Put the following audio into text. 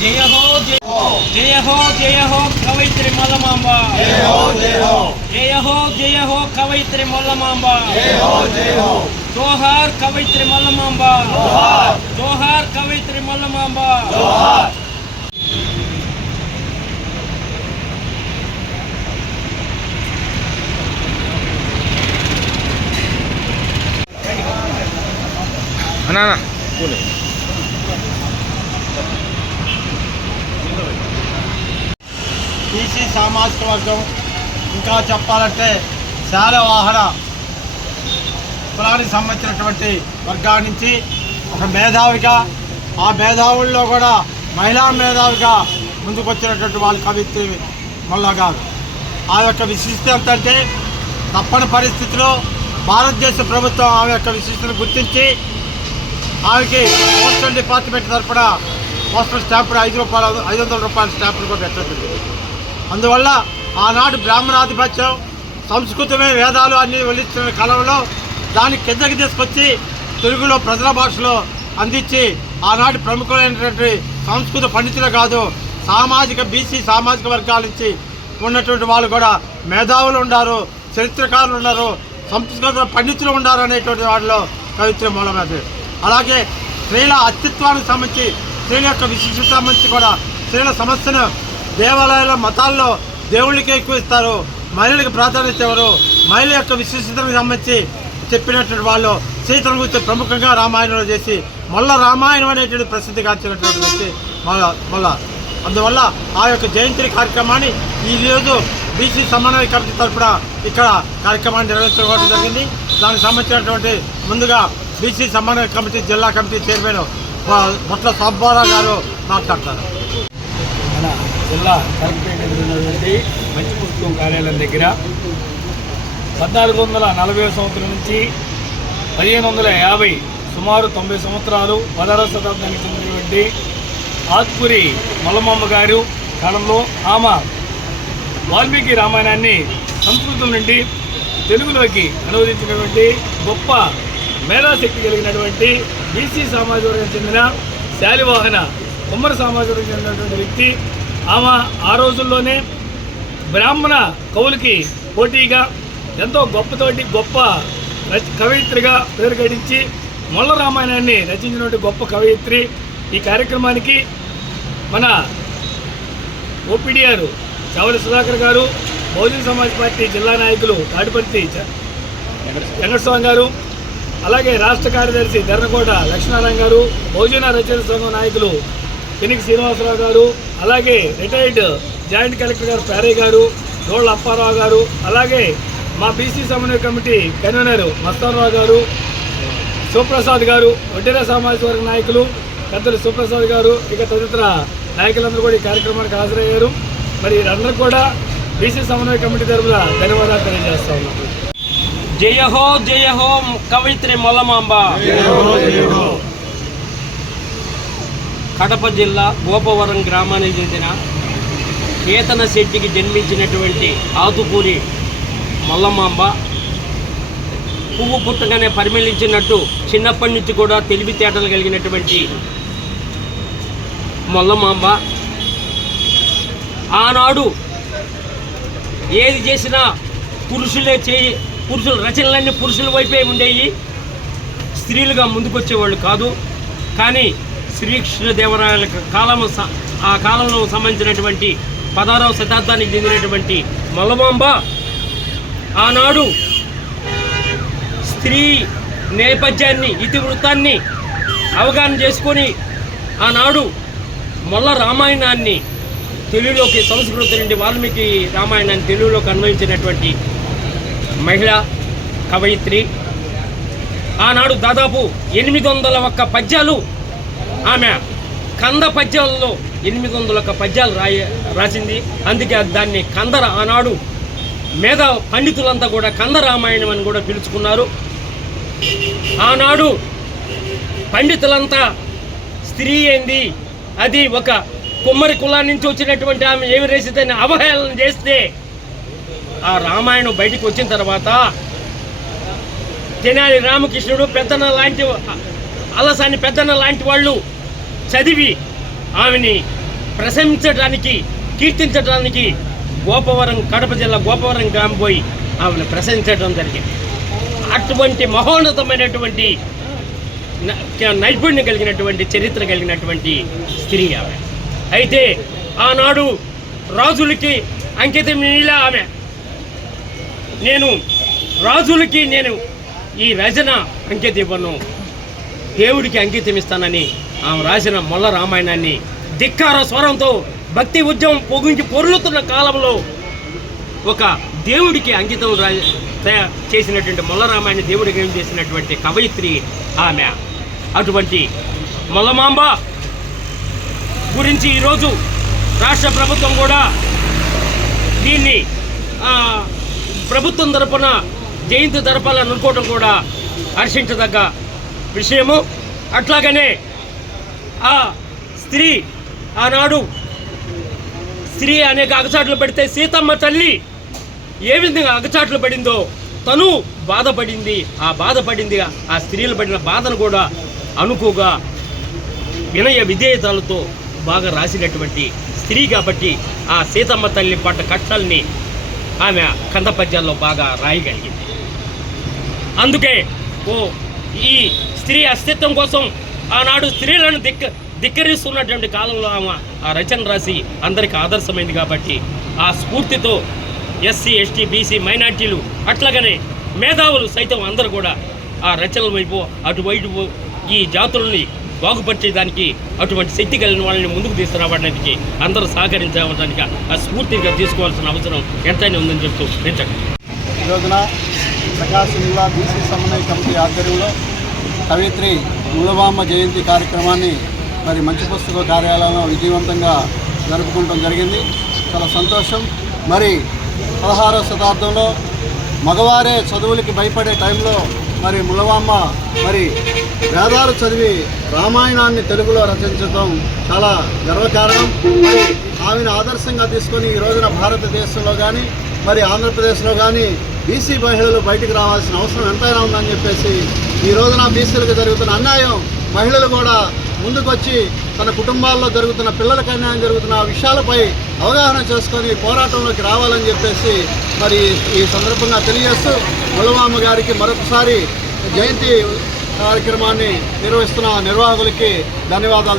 జయ హో జయ జయ హో జయ హో కవయిత్రి మల్లమాంబ జయ హో జయ హో కవయిత్రి మల్లమాంబ జోహార్ కవయిత్రి మల్లమాంబ జోహార్ కవయిత్రి మల్లమాంబ అన్నా బీసీ సామాజిక వర్గం ఇంకా చెప్పాలంటే శాలవాహన కులానికి సంబంధించినటువంటి వర్గాల నుంచి ఒక మేధావిగా ఆ మేధావుల్లో కూడా మహిళా మేధావిగా ముందుకు వచ్చినటువంటి వాళ్ళ కవిత్రి మొల్ల గారు. ఆ యొక్క విశిష్టత ఏంటంటే తప్పని పరిస్థితిలో భారతదేశ ప్రభుత్వం ఆమె యొక్క విశిష్టతను గుర్తించి ఆమెకి పోస్టల్ డిపార్ట్మెంట్ తరఫున పోస్టల్ స్టాంపులు ఐదు రూపాయలు ఐదు వందల రూపాయల స్టాంపులు కూడా పెట్టడం అందువల్ల ఆనాడు బ్రాహ్మణాధిపత్యం సంస్కృతమే వేదాలు అన్నీ వెలిస్తున్న కాలంలో దాన్ని కిందకి తీసుకొచ్చి తెలుగులో ప్రజల భాషలో అందించి ఆనాటి ప్రముఖులైనటువంటి సంస్కృత పండితులు కాదు సామాజిక బీసీ సామాజిక వర్గాల నుంచి ఉన్నటువంటి వాళ్ళు కూడా మేధావులు ఉన్నారు చరిత్రకారులు ఉన్నారు సంస్కృత పండితులు ఉన్నారు అనేటువంటి వాటిలో కవిత్వం మూలమైనది. అలాగే స్త్రీల అస్తిత్వానికి సంబంధించి స్త్రీల యొక్క విశిష్టత సంబంధించి కూడా స్త్రీల సమస్యను దేవాలయాల మతాల్లో దేవుళ్ళకి ఎక్కువ ఇస్తారు మహిళలకు ప్రాధాన్యత ఇవ్వరు మహిళ యొక్క విశిష్టతకు సంబంధించి చెప్పినటువంటి వాళ్ళు సీతను గురించి ప్రముఖంగా రామాయణంలో చేసి మళ్ళా రామాయణం అనేటువంటి ప్రసిద్ధిగాంచినటువంటి వ్యక్తి మళ్ళా మొల్ల. అందువల్ల ఆ యొక్క జయంతి కార్యక్రమాన్ని ఈరోజు బీసీ సమన్వయ కమిటీ తరఫున ఇక్కడ కార్యక్రమాన్ని నిర్వహించడం జరిగింది. దానికి సంబంధించినటువంటి ముందుగా బీసీ సమన్వయ కమిటీ జిల్లా కమిటీ చైర్మన్ బొట్ల సాబ్బారా గారు మాట్లాడతారు. మన జిల్లా కలెక్టరేట్ మంచి పుస్తకం కార్యాలయం దగ్గర పద్నాలుగు వందల నలభై సంవత్సరం నుంచి పదిహేను వందల యాభై సుమారు తొంభై సంవత్సరాలు పదహారవ శతాబ్దానికి చెందినటువంటి ఆత్పురి మల్లమ్మ గారు కాలంలో ఆమె వాల్మీకి రామాయణాన్ని సంస్కృతం నుండి తెలుగులోకి అనువదించినటువంటి గొప్ప మేధాశక్తి కలిగినటువంటి బీసీ సమాజ వర్గానికి చెందిన శాలివాహన కుమ్మర సమాజ వర్గానికి చెందినటువంటి వ్యక్తి. ఆమె ఆ రోజుల్లోనే బ్రాహ్మణ కవులకి పోటీగా ఎంతో గొప్పతోటి గొప్ప కవయిత్రిగా పేరు గడించి మొల్ల రామాయణాన్ని రచించినటువంటి గొప్ప కవయిత్రి. ఈ కార్యక్రమానికి మన ఓపీడీఆర్ చవరి సుధాకర్ గారు బహుజన సమాజ్ పార్టీ జిల్లా నాయకులు తాడిపర్తి వెంకటస్వామి గారు అలాగే రాష్ట్ర కార్యదర్శి ధర్నకోట లక్ష్మీనారాయణ గారు బహుజన రచయిత సంఘం నాయకులు పెనికి శ్రీనివాసరావు గారు అలాగే రిటైర్డ్ జాయింట్ కలెక్టర్ గారు ప్యారే గారు డోళ్ళ అప్పారావు గారు అలాగే మా బీసీ సమన్వయ కమిటీ కన్వీనర్ మస్తానరావు గారు సుప్రసాద్ గారు ఒడ్డెర సామాజిక వర్గ నాయకులు పెద్దలు సుప్రసాద్ గారు ఇక తదితర నాయకులందరూ కూడా ఈ కార్యక్రమానికి హాజరయ్యారు. మరి వీరందరూ కూడా బీసీ సమన్వయ కమిటీ తరఫున ధన్యవాదాలు తెలియజేస్తా ఉన్నాం జయ హో జయ హో కవిత్రి మల్లమాంబ కడప జిల్లా గోపవరం గ్రామానికి చెందిన కేతన శెట్టికి జన్మించినటువంటి ఆతుకూరి మల్లమాంబ పువ్వు పుట్టగానే పరిమళించినట్టు చిన్నప్పటి నుంచి కూడా తెలివితేటలు కలిగినటువంటి మొల్లమాంబ ఆనాడు ఏది చేసినా పురుషులే చేయి పురుషుల రచనలన్నీ పురుషుల వైపే ఉండేవి స్త్రీలుగా ముందుకొచ్చేవాళ్ళు కాదు. కానీ శ్రీకృష్ణదేవరాయల కాలం స- ఆ కాలంలో సంబంధించినటువంటి పదహారవ శతాబ్దానికి చెందినటువంటి మల్లమాంబ ఆనాడు స్త్రీ నేపథ్యాన్ని ఇతివృత్తాన్ని అవగాహన చేసుకొని ఆనాడు మొల్ల రామాయణాన్ని తెలుగులోకి సంస్కృతి నుండి వాల్మీకి రామాయణాన్ని తెలుగులోకి అన్వయించినటువంటి మహిళ కవయిత్రి. ఆనాడు దాదాపు ఎనిమిది వందల ఒక్క పద్యాలు ఆమె కంద పద్యాలలో ఎనిమిది వందల ఒక్క పద్యాలు రాయ రాసింది. అందుకే దాన్ని కందర ఆనాడు మేధ పండితులంతా కూడా కంద రామాయణం అని కూడా పిలుచుకున్నారు. ఆనాడు పండితులంతా స్త్రీ ఏంది? అది ఒక కుమ్మరి కులాన్ని నుంచి వచ్చినటువంటి ఆమె ఏమి రేసిద్దని అవహేళన చేస్తే ఆ రామాయణం బయటికి వచ్చిన తర్వాత తెనాలి రామకృష్ణుడు పెద్దన్న లాంటి అలసాని పెద్దన్న లాంటి వాళ్ళు చదివి ఆమెని ప్రశంసించడానికి కీర్తించడానికి గోపవరం కడప జిల్లా గోపవరం గ్రామం పోయి ఆమెను ప్రశంసించడం జరిగింది. అటువంటి మహోన్నతమైనటువంటి న- నైపుణ్యం కలిగినటువంటి చరిత్ర కలిగినటువంటి స్త్రీ ఆమె. అయితే ఆనాడు రాజులకి అంకితం ఇలా ఆమె. నేను రాజులకి నేను ఈ రచన అంకితం ఇవ్వను. దేవుడికి అంకితం ఇస్తానని ఆమె రాసిన మొల్ల రామాయణాన్ని ధిక్కార స్వరంతో భక్తి ఉద్యమం పొగించి పొరులుతున్న కాలంలో ఒక దేవుడికి అంకితం రా చేసినటువంటి మొల్ల రామాయణ దేవుడికి ఏం చేసినటువంటి కవయిత్రి ఆమె. అటువంటి మొల్లమాంబ గురించి ఈరోజు రాష్ట్ర ప్రభుత్వం కూడా దీన్ని ప్రభుత్వం తరపున జయంతి జరపాలని అనుకోవడం కూడా హర్షించదగ్గ విషయము. అట్లాగనే ఆ స్త్రీ ఆనాడు స్త్రీ అనేక అగచాట్లు పెడితే సీతమ్మ తల్లి ఏ విధంగా అగచాట్లు పడిందో తను బాధపడింది. ఆ బాధపడింది ఆ స్త్రీలు పడిన బాధను కూడా అనుకోగా వినయ విధేయతలతో బాగా రాసినటువంటి స్త్రీ కాబట్టి ఆ సీతమ్మ తల్లి పడ్డ కట్టల్ని ఆమె కంద పద్యాల్లో బాగా రాయగలిగింది. అందుకే ఓ ఈ స్త్రీ అస్తిత్వం కోసం ఆనాడు స్త్రీలను దిక్క ధిక్కరిస్తున్నటువంటి కాలంలో ఆమె ఆ రచన రాసి అందరికి ఆదర్శమైంది కాబట్టి ఆ స్ఫూర్తితో ఎస్సీ ఎస్టీ బీసీ మైనార్టీలు అట్లాగనే మేధావులు సైతం అందరూ కూడా ఆ రచనల వైపు అటువైపు ఈ జాతులని బాగుపరిచేదానికి అటువంటి శక్తి కలిగిన వాళ్ళని ముందుకు తీసుకురావడానికి అందరూ సహకరించడానికి ఆ స్ఫూర్తిగా తీసుకోవాల్సిన అవసరం ఎంతైనా ఉందని చెప్తూ నేను ఈ రోజున ప్రకాశం జిల్లా బీసీ సమన్వయ కమిటీ ఆధ్వర్యంలో కవిత్రి మూలబామ్మ జయంతి కార్యక్రమాన్ని మరి మంచి పుస్తక కార్యాలయంలో విజయవంతంగా జరుపుకుంటం జరిగింది. చాలా సంతోషం. మరి పదహారవ శతాబ్దంలో మగవారే చదువులకి భయపడే టైంలో మరి ములవామ్మ మరి వేదాలు చదివి రామాయణాన్ని తెలుగులో రచించడం చాలా గర్వకారణం. మరి ఆమెను ఆదర్శంగా తీసుకొని ఈ రోజున భారతదేశంలో కానీ మరి ఆంధ్రప్రదేశ్లో కానీ బీసీ మహిళలు బయటికి రావాల్సిన అవసరం ఎంతైనా ఉందని చెప్పేసి ఈ రోజున బీసీలకు జరుగుతున్న అన్యాయం మహిళలు కూడా ముందుకొచ్చి తన కుటుంబాల్లో జరుగుతున్న పిల్లలకు అన్యాయం జరుగుతున్న ఆ విషయాలపై అవగాహన చేసుకొని పోరాటంలోకి రావాలని చెప్పేసి మరి ఈ సందర్భంగా తెలియజేస్తూ ములవామ్మ గారికి మరొకసారి జయంతి కార్యక్రమాన్ని నిర్వహిస్తున్న నిర్వాహకులకి ధన్యవాదాలు.